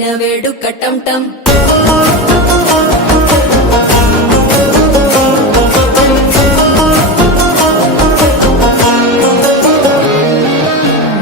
లిపిన వేడుక టం టం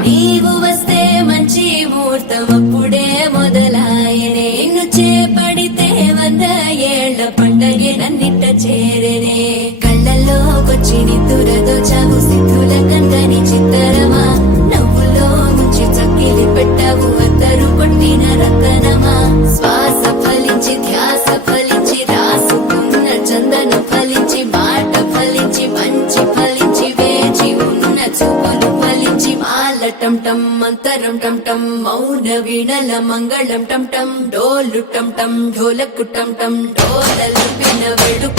నీవు వస్తే మంచి ముహూర్తం అప్పుడే మొదలాయనే నిన్ను చేపడితే 100 ఏళ్ల పండగే నన్నిట్ట చేరనే కళ్ళల్లోకొచ్చి నిద్దురదోచావు సిద్ధుల కందని చిత్తరమా నవ్వులో ముంచి చక్కిలి పెట్టావు అద్దరు కొట్టిన రతనమా శ్వాస ఫలించి ధ్యాస ఫలించి రాసుకున్న చందను ఫలించి మాట ఫలించి మంచి ఫలించి వేచి ఉన్న చూపులు ఫలించి మాల టం టం మంతరం టం టం మౌన వీణల మంగళం టం టం డోలు టం టం ఢోలకు టం టం డోలలు విన వేడుక